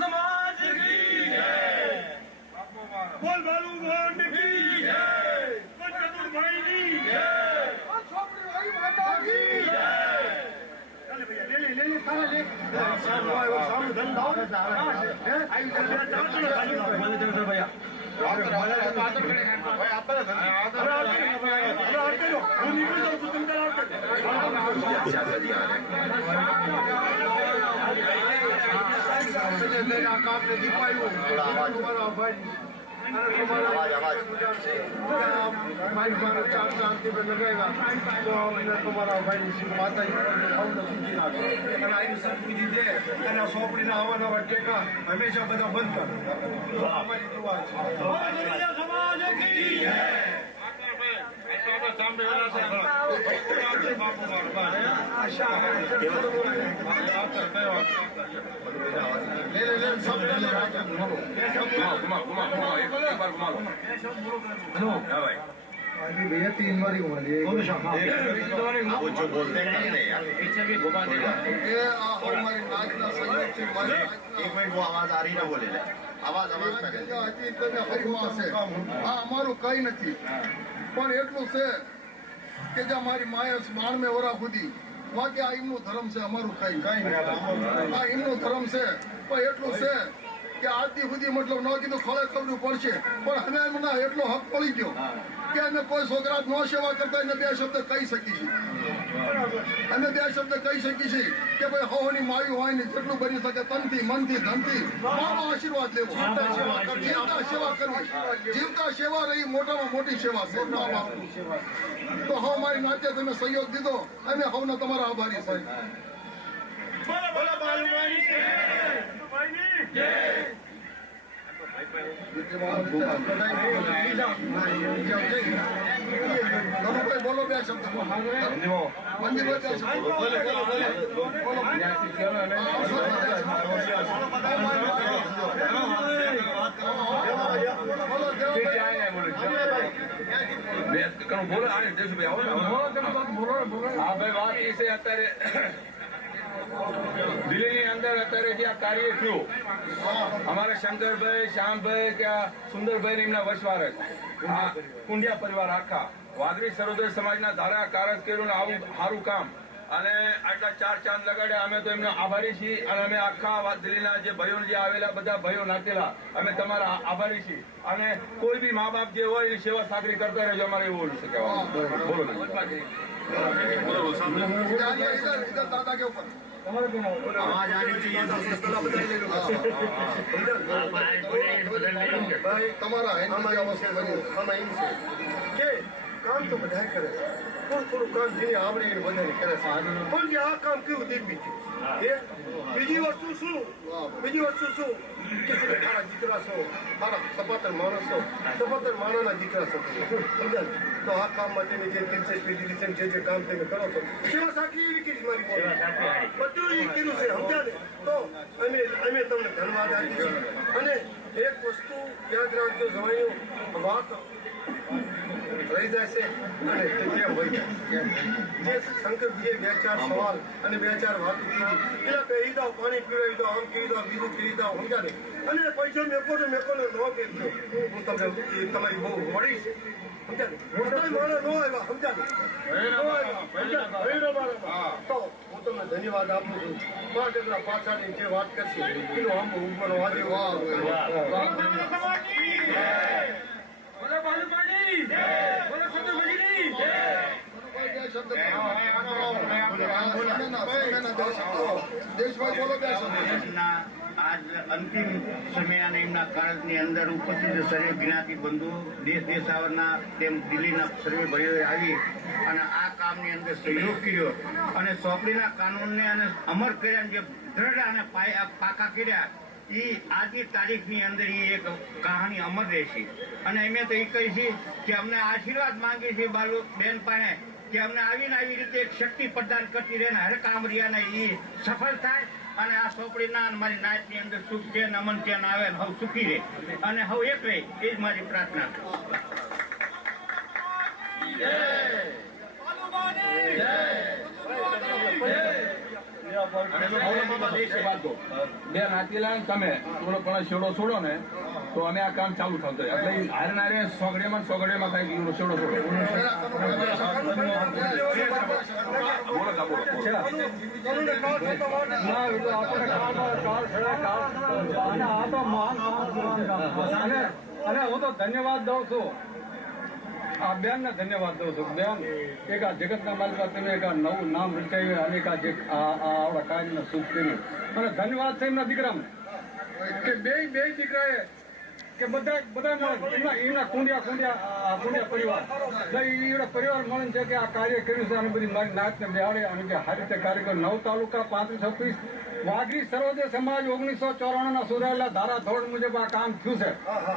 समाज की बोल बालू भवन की भाई की ले सारा ले सामने धंधा भैया शांति पे लगेगा तो तुम्हारा भाई माता संस्कृति दे सोपड़ी ना हवा नवा टेका हमेशा बता बंद कर हमारी दुआ समाज की भैया 3 बार ही घुमा दिए वो जो बोलते हैं एक मिनट वो आवाज आ रही ना बोले आवाज અમારું કઈ નથી પણ એટલું છે કે જે મારી માએ 92 વર્ષ સુધી વાગે આ એમનું ધર્મ છે અમારું કઈ આ એમનું ધર્મ છે પણ એટલું છે કે આજથી સુધી મતલબ ન કીધું ખળે ખબરું પડશે પણ અમે એમના એટલો હક પડી ગયો કે અમે કોઈ છોકરા ન સેવા કરતા એને 2 શબ્દ કહી શકીએ અમે 2 શબ્દ કહી શકીએ છીએ કે ભાઈ હોની માયું હોય ને જેટલું બની શકે તનથી મનથી ધનથી મારો આશીર્વાદ લેવો જીવતા સેવા કરવી જીવતા સેવા રહી મોટામાં મોટી સેવા છે તો હવ મારી નાતે તમે સહયોગ દીધો અમે હવના તમારા આભારી છે બોલો 2 શબ્દ દિલ્હીની અંદર અત્યારે જે આ કાર્ય થયું અમારા શંકરભાઈ શ્યામભાઈ કે સુંદરભાઈ એમના વસવારસ કુંડિયા પરિવાર આખા વાદળી સરોદર સમાજના ધારા કારજ કર્યું આવું સારું કામ અને આટલા 4 ચાંદ લગાડ્યા અમે તો એમના આભારી છીએ અને અમે આખા દિલ્હીના જે ભાઈઓ જે આવેલા બધા ભાઈઓ નાખેલા અમે તમારા આભારી છીએ અને કોઈ બી મા બાપ જે હોય એ સેવા સાકરી કરતા રહેજો અમારે એવું બોલું છે બોલો दादा के ऊपर आवाज आनी चाहिए भाई તમારા હમારી અવસ્થા બની હમ એમ છે કે કામ તો બધા કરે છે થોડું કામ જેની આવડે એને બધાને કરે છે પણ જે આ કામ કેવું દેખવી છે બીજી વસ્તુ શું કે તારા દીકરા છો તારા સપાતર માણસ છો સપાતર માણસના દીકરા છો સમજાય તો આ કામ માટેની જે દિલચસ્પી દીધી છે જે કામ તમે કરો છો સેવા સાચી એવી કીધી મારી બધું એ કીધું છે સમજ્યા ને તો અમે તમને ધન્યવાદ આપીએ અને એક વસ્તુ યાદ રાખજો જવાયું વાત રહી જાય છે અને તે કેમ હોય જાય જે શંકરજીએ 2-4 સવાલ અને 2-4 વાતો કીધી પેલા પહેરી દો પાણી પીવડાવી દો આમ કરી દો બીજું કરી દો સમજા ને અને પૈસા મેકો ને ન કહેજો હું તમને તમારી બહુ વળી છે સમજા ને માણસ ન આવ્યા સમજા ને તો હું તમને ધન્યવાદ આપું છું 5 ટકા પાછળની જે વાત કરશે એનો આમ ઉપર વાજે વાહ આજ અંતિમ સમય અને એમના કાર્યની અંદર ઉપસ્થિત સર્વે જ્ઞાતિ બંધુ દેશાવરના તેમ દિલ્હીના સર્વે ભાઈઓએ આવી અને આ કામની અંદર સહયોગ કર્યો અને ચોપડીના કાનૂનને અને અમર કર્યા જે દ્રઢ અને પાકા કર્યા એ આજની તારીખની અંદર એ એક કહાની અમર રહેશે અને અમે તો એ કહી છીએ કે અમને આશીર્વાદ માંગીએ છીએ બાલુ બેન પાસે કે અમને આવી રીતે એક શક્તિ પ્રદાન કરતી રહે ને હર કામ રહ્યા એ સફળ થાય અને આ સોપડીના અને મારી નાતની અંદર સુખ છે નમન છે આવે ને હવ સુખી રહે અને હવ એક રહે એ જ મારી પ્રાર્થના છે. બે નાતીલા તમે થોડો પણ શેડો છોડો ને તો અમે આ કામ ચાલુ થતું હોય. એટલે હારે નારે સોગડીમાં થાય શેડો છોડો. અને હું તો ધન્યવાદ દઉં છું આ બેન ને ધન્યવાદ દઉં છું. બેન એક આ જગતના માલિક તમે એક આ નવું નામ રચાયું અને એક આ જે આવડા કાર્યને શુભ કર્યું અને ધન્યવાદ છે એમના દીકરાને કે બે દીકરાએ કે બધા એમના કુંડિયા પરિવાર એવડા પરિવાર મળે છે કે આ કાર્ય કર્યું છે અને બધી મારી નાતને બેહાડે અને કે સારી રીતે કાર્ય 9 તાલુકા 35 ઓફિસ વાઘરી સર્વોદય સમાજ 1994 ના સુધારેલા ધારા ધોરણ મુજબ આ કામ થયું છે.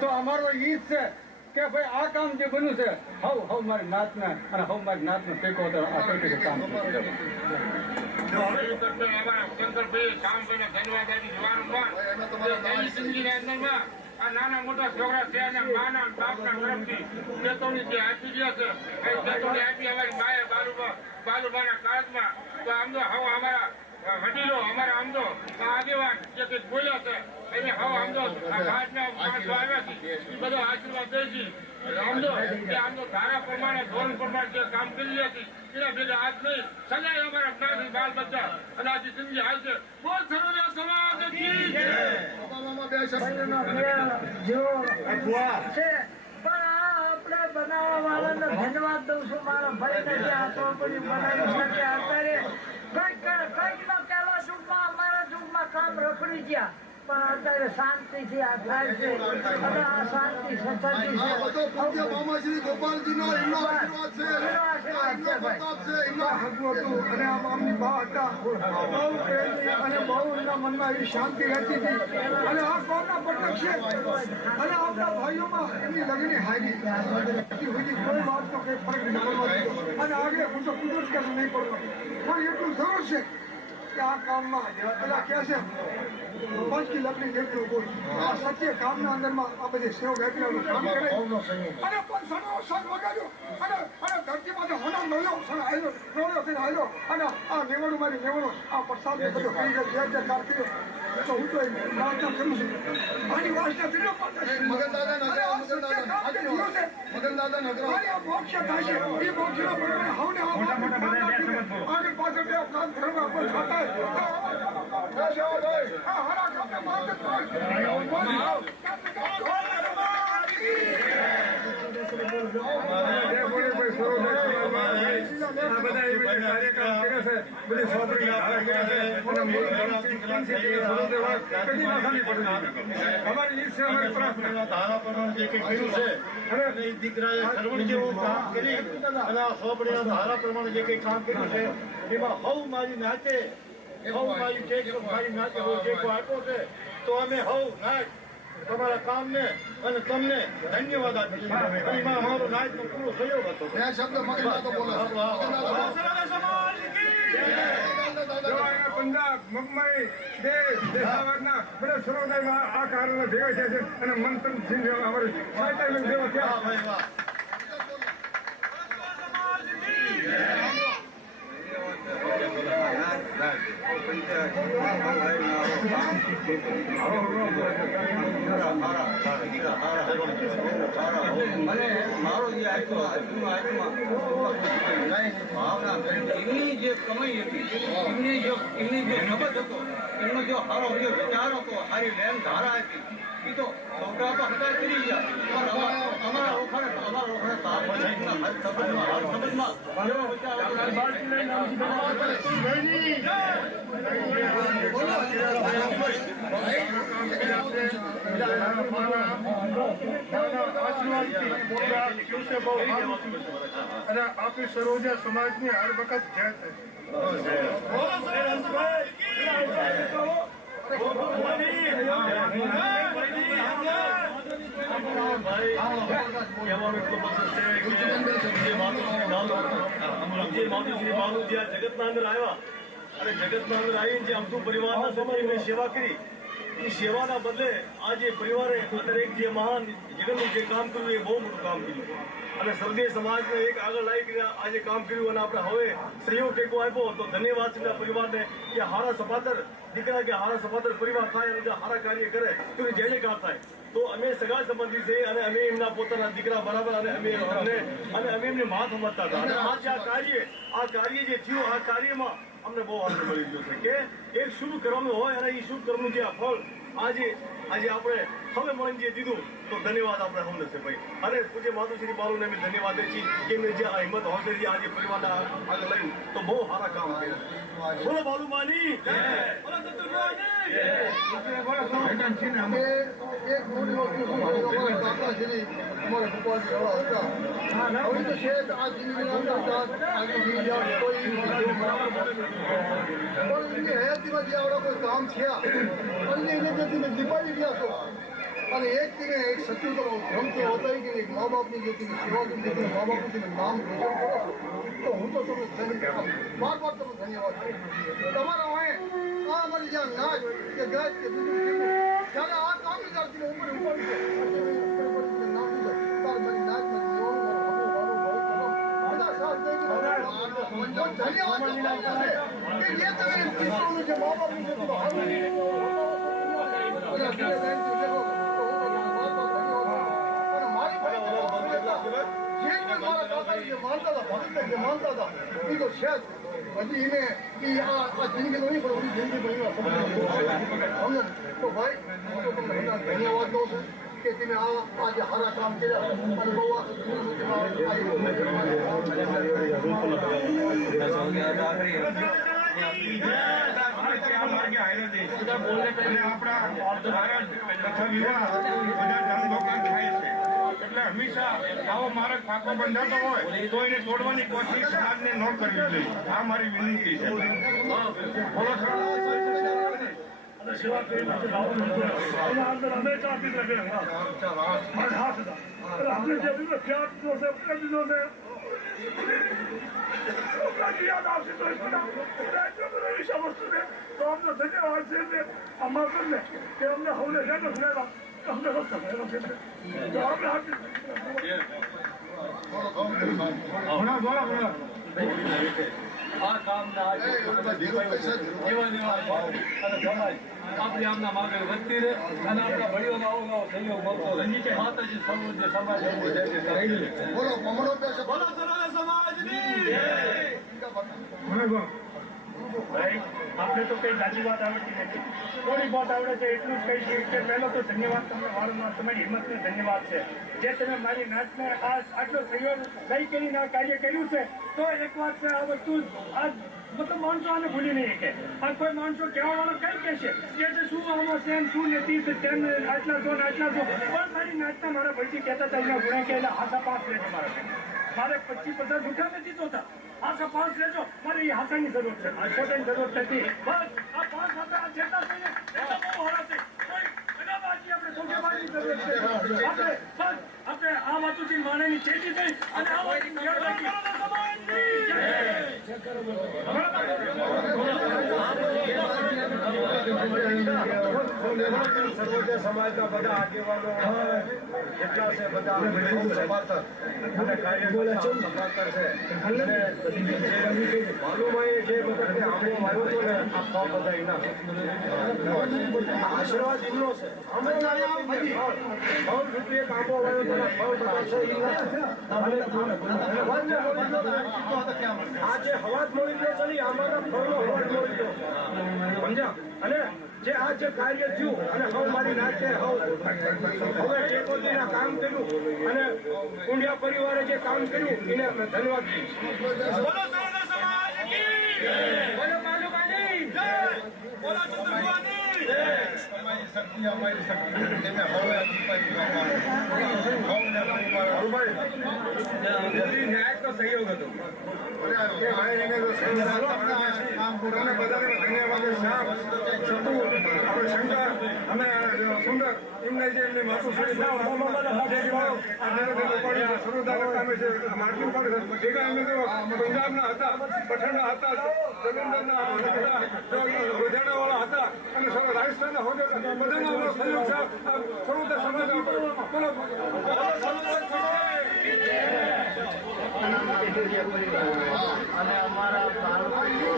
તો અમારો ઈ જ છે કે ભાઈ આ કામ જે બન્યું છે હવ મારી નાતને અને હવ મારી નાતને ટેકો આ કઈ કામ આ નાના મોટા છોકરા છે અને માના બાપના તરફથી ચેતવણી જે આપી ગયા છે એ ચેતવણી આપી અમારી માએ બાલુબાના કાળમાં. તો આમ તો હવે અમારા વડીલો અમારા આમ તો આગેવાન જે કંઈક બોલ્યા છે એને હવે આમ તો ભાજના માણસો આવ્યા છે એ બધો આશીર્વાદ દે છે. આમ તો ધારા પ્રમાણે ધોરણ પ્રમાણે જે કામ કરી રહ્યા છે એના ભેગા હાથ નહીં સદાય અમારા જ્ઞાતિ બાલ બચ્ચા અને આજી જિંદગી હાલ છે. બોલ સર્વોદય સમાજ કી જય. પણ આપણે બનાવવા વાળાને ધન્યવાદ દઉં છું. મારા ભાઈને જે હાથો પડી બનાવી શકે અત્યારે કઈક ના પેલા યુગમાં અમારા યુગમાં કામ રખડી ગયા પણ અત્યારે શાંતિથી આ થાય છે અને આ શાંતિ સત્તાથી છે. મામાશ્રી ગોપાલજીનો એમનો આશીર્વાદ છે, પ્રતાપ છે, એમના હકનું હતું અને આ આમની બા હતા બહુ પ્રેમથી અને બહુ એમના મનમાં એવી શાંતિ રહેતી હતી અને આ કોમના પ્રત્યક્ષ છે અને આપણા ભાઈઓમાં એમની લગની હારી કોઈ વાતનો કઈ ફરક નહીં પડતો અને આગળ હું તો કુદરત કે નહીં પડતો પણ એટલું જરૂર છે કે આ કામમાં પેલા કહે છે પંચકી લકડી જેટલું બોલ આ સત્ય કામના અંદરમાં આ બધી સેવક આપીને કામ કરે અને પણ સણો સણ વગાડ્યો અને ધરતીમાંથી હોના નોયો સણ આવ્યો અને આ નેવડું મારી નેવડું આ પ્રસાદ બધો કરી ગયો જે કાર્તિક તો હું તો પ્રાર્થના કરું છું આની વાસના ત્રીજો મગનદાદા નગર મોક્ષ થાય છે એ મોક્ષના પ્રમાણે હવને આગળ પાછળ બે કામ કરવા પણ થતા દીકરાએ સર્વણ જેવું કામ કરી અને આ સોપડીના ધારા પ્રમાણે જે કઈ કામ કર્યું છે એમાં હવ મારી નાચે મારી નાચે ટેકો આપ્યો છે તો અમે હવ નાચ તમારા કામને અને તમને ધન્યવાદ આપીશું. એમાં અમારો નાચ પૂરો સહયોગ હતો. પંજાબ મુંબઈ દેશ દેશાવરના બધા સર્વોદયમાં આ કારણે ભેગા થયા છે અને મંત્રમ સિંહ અમારે સાહિત્ય જેવા થયા. મને મારો જે ભાવના એમની જે કમાઈ હતી એમની જો શબ્દ હતો એમનો જો સારો વિચાર હતો સારી લેન ધારા હતી એ તો છોકરા તો હતા કરી ગયા અમારા રોખાને અને આપણી સરોજા સમાજની હર વખત જય જગતના અંદર આવ્યા અને જગતના અંદર આવીને જે અમથું પરિવારના સભ્યોએ મેં સેવા કરી એ સેવાના બદલે આ જે પરિવારે દરેક જે મહાન જગતનું જે કામ કર્યું એ બહુ મોટું કામ કર્યું અને સર્વદેશ સમાજને એક આગળ લાવી આજે કામ કર્યું અને આપણે હવે સહયોગ ટેકો આપ્યો તો ધન્યવાદ છે પરિવારને કે હારા સપાતર દીકરા કે હારા સપાતર પરિવાર થાય અને હારા કાર્ય કરે તો જય જયકાર થાય તો અમે સગા સંબંધી છે અને અમે એમના પોતાના દીકરા બરાબર અને અમે એમને માથ સમજતા હતા અને આજે આ કાર્ય જે થયું આ કાર્યમાં અમને બહુ આનંદ મળી ગયો છે કે એક શુભ કર્મ હોય અને એ શુભ કર્મનું જે ફળ આજે આપણે હવે મળીને જે દીધું તો ધન્યવાદ આપણે અમને છે ભાઈ અને પૂજ્ય માતુશ્રી બાલુને અમે ધન્યવાદ દઈએ છીએ કે એમને જે આ હિંમત હોશે આજે પરિવારના આગળ લઈને તો બહુ સારા કામ કર્યા બોલો બાલુમાની બોલો ચતુર્ભુવાની એક મોટી વસ્તુ અમારા કાકાશ્રી અમારા ગોપાલજી વાળા હતા હવે તો છે આ જિંદગીના અંદર કોઈ એમની હયાતીમાં જે આવડા કોઈ કામ થયા અને એને જે તમે દીપાવી ગયા છો અને એક દિને એક સત્ય તો ભ્રમ તો હોતા કે એક મા બાપની જે તમે સેવા કરી જે મા બાપનું તમે નામ રોશન કરો છો તો હું તો તમને બાર તમને ધન્યવાદ કરું તમારા હોય આ અમારી જ્યાં નાચ કે ગાય કે બીજું જ્યારે આ કામ વિચારતી ઉપર નામ મારી નાચ ધન્યવાદ કે જે તમે પિત્રોનું જે મા બાપનું જે માનતા હતા એ તો છે હજી એને આ જિંદગી નહીં પણ બધી જિંદગી બની સમજો તો ભાઈ હું તો તમને બધા ધન્યવાદ દઉં છું કે તમે આ જે સારા કામ કર્યા અને બહુ એટલે હંમેશા આવો માર્ગ પાકો બંધાતો હોય તો એને તોડવાની કોશિશ સમાજને ન કરવી જોઈએ આ મારી વિનંતી છે બોલો સેવા કરીને એના અંદર અમે ચાપી લગે મારા હાથ હતા આપણે જે દીધો ખ્યાલ દીધો છે પ્રેમ દીધો છે યાદ આવશે તો વિષય વસ્તુ છે તો અમને ધન્યવાદ છે અમારા તમને કે અમને હવલે લેતો ફરેવા અમને રસ્તો ફરેલો છે તો આપણે આ કામના આપણી આમના માગે વધતી રહે અને આપણા ભણીઓનો આવો નવો સહયોગ મળતો રહે માતાજી સમૃદ્ધ સમાજ બોલો બોલો ભાઈ આપણે તો કઈ જાજી વાત આવડતી નથી થોડી વાત આવડે છે એટલું જ કહીશું કે પહેલો તો ધન્યવાદ તમને વારંવાર તમારી હિંમતને ધન્યવાદ છે જે તમે મારી નાચને આટલો સહયોગ લઈ કરીને આ કાર્ય કર્યું છે તો એક વાત છે આ વસ્તુ આ મતલબ માણસો આને ભૂલી નહીં શકે આ કોઈ માણસો કહેવાવાળો કઈ કહેશે કે શું આમાં છે શું નથી તેમ આટલા જો આટલા જો પણ મારી નાચના મારા ભાઈથી કહેતા હતા એના ગુણે કે એટલે હાથા પાસ રહેજો મારે 25-50 રૂપિયા નથી જોતા આશા પાસ લેજો મારે એ હાથાની જરૂર છે આ છોટાની જરૂર નથી બસ આ 5 હાથા આ જેટલા થઈને એટલા બહુ હારા છે કોઈ એના બાકી આપણે ધોકેબાજની જરૂર છે આપણે આ વાતુથી માણેની ચેતી થઈ અને આ સર્વોદય સમાજના બધા આગેવાનો જેટલા છે બધા સમર્થક અને કાર્યકર્તા સમર્થક છે માલુભાઈ જે મતલબ કે આંબો આવ્યો હતો ને આ ફોર્મ બધા એના આશીર્વાદ એમનો છે અમે એક આંબો આવ્યો હતો આ જે હવાજ મળી ગયો છે ને આમાંના ફળનો હવાજ મળી ગયો સમજ્યા અને જે આ જે કાર્ય થયું અને હવે મારી નાચે હવે ટેકોજીના કામ કર્યું અને કુંડિયા પરિવારે જે કામ કર્યું એને અમે ધન્યવાદ દઈશું બોલો સર્વોદય સમાજ કી જય બોલો માલુબાની જય બોલો ચતુર્ભુવાની જય અમારી શક્તિ તમે હવે દિલ્હી ન્યાય તો સહયોગ હતો. કામ પૂરા બધાને ધન્યવાદ. શ્યામ સતુ આપણે શંકર અને સુંદર એમને જે એમની માથું પંજાબના હતા, પઠાણના હતા, જગન્દરના હતા, લુધિયાણાવાળા હતા અને રાજસ્થાનના હોદ્દા બધાનો સહયોગ છે. સર્વોદય સમાજ અને અમારા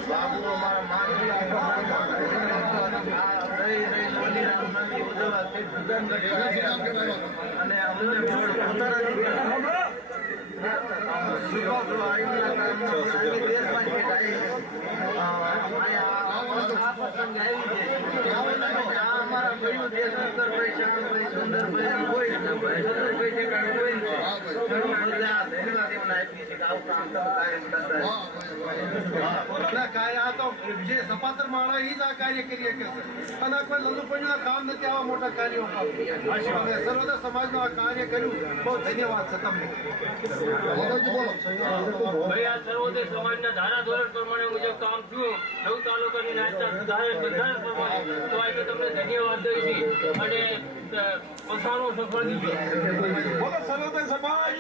બાબુ અમારા માનવી અને અમને અમારા ભાઈઓ જે શંકરભાઈ, શ્યામભાઈ, સુંદરભાઈ કોઈ સુંદરભાઈ જે કાંઈ કોઈ ધન્યવાદ એમને આપી છે કે આવું કામ તમે કાયમ કરતા કાર્ય આ તો જે સપાતર માણસ એ જ આ કાર્ય કરી શકે છે અને કોઈ લલ્લુપણના કામ નથી આવા મોટા કાર્યો અને સર્વોદય સમાજનું આ કાર્ય કર્યું. બહુ ધન્યવાદ છે તમને. ભાઈ આ સર્વોદય સમાજના ધારા ધોરણ પ્રમાણે મુજબ કામ થયું. 9 તાલુકાની નાચના સુધારે બંધારણ પ્રમાણે તો આજે તમને ધન્યવાદ દઈ છે અને પસારો સફળ દીધો. સર્વોદય સમાજ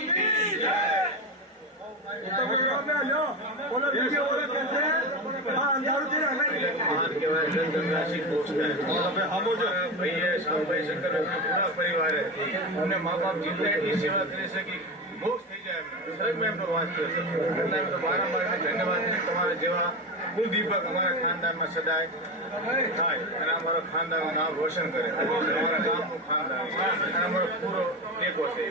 પૂરા પરિવારે અમને મા બાપ જેટલા એટલી સેવા કરી શકી મોક્ષ થઈ જાય એમને મેં એમનો વાત કર્યો છે. એટલે તો વારંવાર ધન્યવાદ તમારા જેવા કુલદીપક અમારા ખાનદાનમાં સદાય થાય અને અમારો ખાનદાનનું નામ રોશન કરે. અમારા ગામનું ખાનદાન અને અમારો પૂરો ટેકો છે.